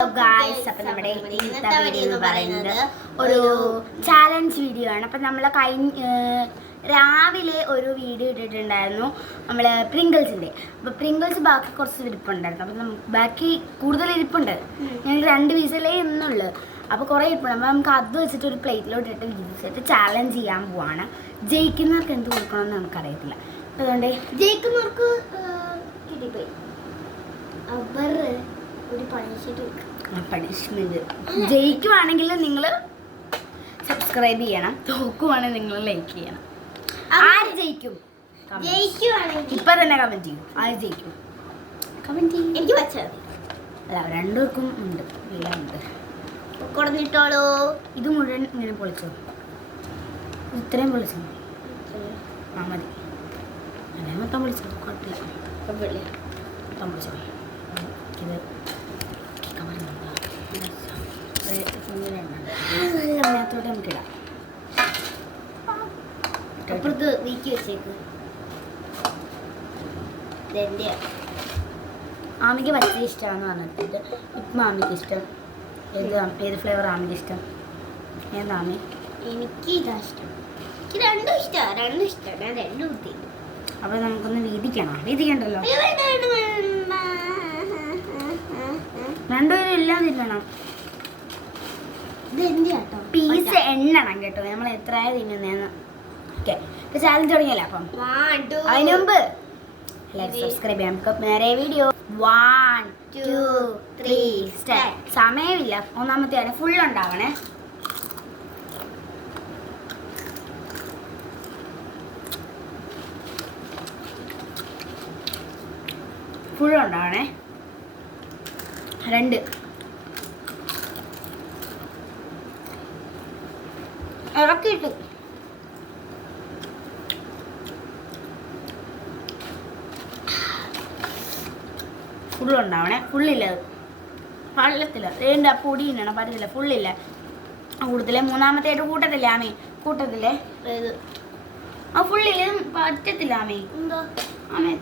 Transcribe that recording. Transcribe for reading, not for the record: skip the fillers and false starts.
Guys, അപ്പം നമ്മുടെ ഇന്നത്തെ വീഡിയോ എന്ന് പറയുന്നത് ഒരു ചാലഞ്ച് വീഡിയോ ആണ്. അപ്പം നമ്മൾ രാവിലെ ഒരു വീഡിയോ ഇട്ടിട്ടുണ്ടായിരുന്നു നമ്മൾ പ്രിങ്കിൾസിൻ്റെ. അപ്പോൾ പ്രിങ്കിൾസ് ബാക്കി കുറച്ച് ഇരിപ്പുണ്ടായിരുന്നു. അപ്പം ബാക്കി കൂടുതൽ ഇരിപ്പുണ്ട്. ഞങ്ങൾക്ക് 2 പീസല്ലേ ഇന്നുള്ളൂ. അപ്പോൾ കുറേ ഇരിപ്പുണ്ട്. അപ്പോൾ നമുക്ക് അത് വെച്ചിട്ട് ഒരു പ്ലേറ്റിലോട്ട് ഇട്ട് വീതിച്ചിട്ട് ചാലഞ്ച് ചെയ്യാൻ പോവാണ്. ജയിക്കുന്നവർക്ക് എന്ത് കൊടുക്കണമെന്ന് നമുക്കറിയത്തില്ല. അപ്പോൾ അതുകൊണ്ട് ജയിക്കുന്നവർക്ക് കിട്ടിപ്പോയി അവർ ഒരു പണിഷ്മെന്റ് ജയിക്കുവാണെങ്കിൽ നിങ്ങൾ സബ്സ്ക്രൈബ് ചെയ്യണം, തോക്കുവാണെങ്കിൽ നിങ്ങൾ ലൈക്ക് ചെയ്യണം. ആര് ജയിക്കും? ജയിക്കുവാണെങ്കിൽ ഇപ്പൊ തന്നെ കമന്റ് ചെയ്യും. ആര് ജയിക്കും? കമന്റ് ചെയ്യും. എനിക്ക് വെച്ചാൽ അല്ല, രണ്ടുപേർക്കും ഉണ്ട്, എല്ലാം ഉണ്ട്. കൊടുത്തിട്ടോളൂ. ഇത് മുഴുവൻ ഇങ്ങനെ പൊളിച്ചോ? ഇത്രയും പൊളിച്ചോ? ആ മതി. അല്ലെ മൊത്തം പൊളിച്ചോ? കുഴപ്പമില്ല, മൊത്തം പൊളിച്ചോ. ഇത് അതിനകത്തോട്ട് നമുക്ക് ഇടാം. അപ്പുറത്ത് വീക്കി വെച്ചേക്ക്. ആമിക്ക് പച്ച ഇഷ്ടമാണെന്ന് പറഞ്ഞിട്ട് ഇപ്പം ആമിക്ക് ഇഷ്ടം ഏത് ഫ്ലേവർ ആമിക്ക് ഇഷ്ടം? ഏതാ ആമി? എനിക്ക് ഇതാ ഇഷ്ടം. എനിക്ക് രണ്ടും ഇഷ്ടം. ഞാൻ രണ്ടും കുത്തി. അപ്പോൾ നമുക്കൊന്ന് വീതിക്കണ്ടല്ലോ. രണ്ടുപേരും എല്ലാം തിന്നണം. പീസ് എണ്ണണം കേട്ടോ, നമ്മൾ എത്രയാ തിന്നുന്നതെന്ന്. ഓക്കെ, ഇപ്പൊ ചാലഞ്ച് തുടങ്ങിയല്ലേ. അപ്പം അതിന് മുമ്പ് സബ്സ്ക്രൈബ് ചെയ്യാം. നമുക്ക് നേരെ വീഡിയോ 1 2 3 സ്റ്റാർട്ട്. സമയമില്ല. ഒന്നാമത്തെ ഫുൾ ഉണ്ടാവണേ. ഫുൾ ഉണ്ടാവണേ. 2 ഇറക്കിയിട്ട് ഫുള്ളുണ്ടാവണേ. ഫുള്ളില്ല, വെള്ളത്തില്ല. ഏണ്ട പൊടി തിന്നണം, പറ്റത്തില്ല. ഫുള്ളില്ല, കൂട്ടത്തില്ലേ. മൂന്നാമത്തേട്ട് കൂട്ടത്തില്ലേ ആമി? കൂട്ടത്തില്ലേ? ആ ഫുള്ളില്ല, പറ്റത്തില്ല ആമി. എന്തോ ആമി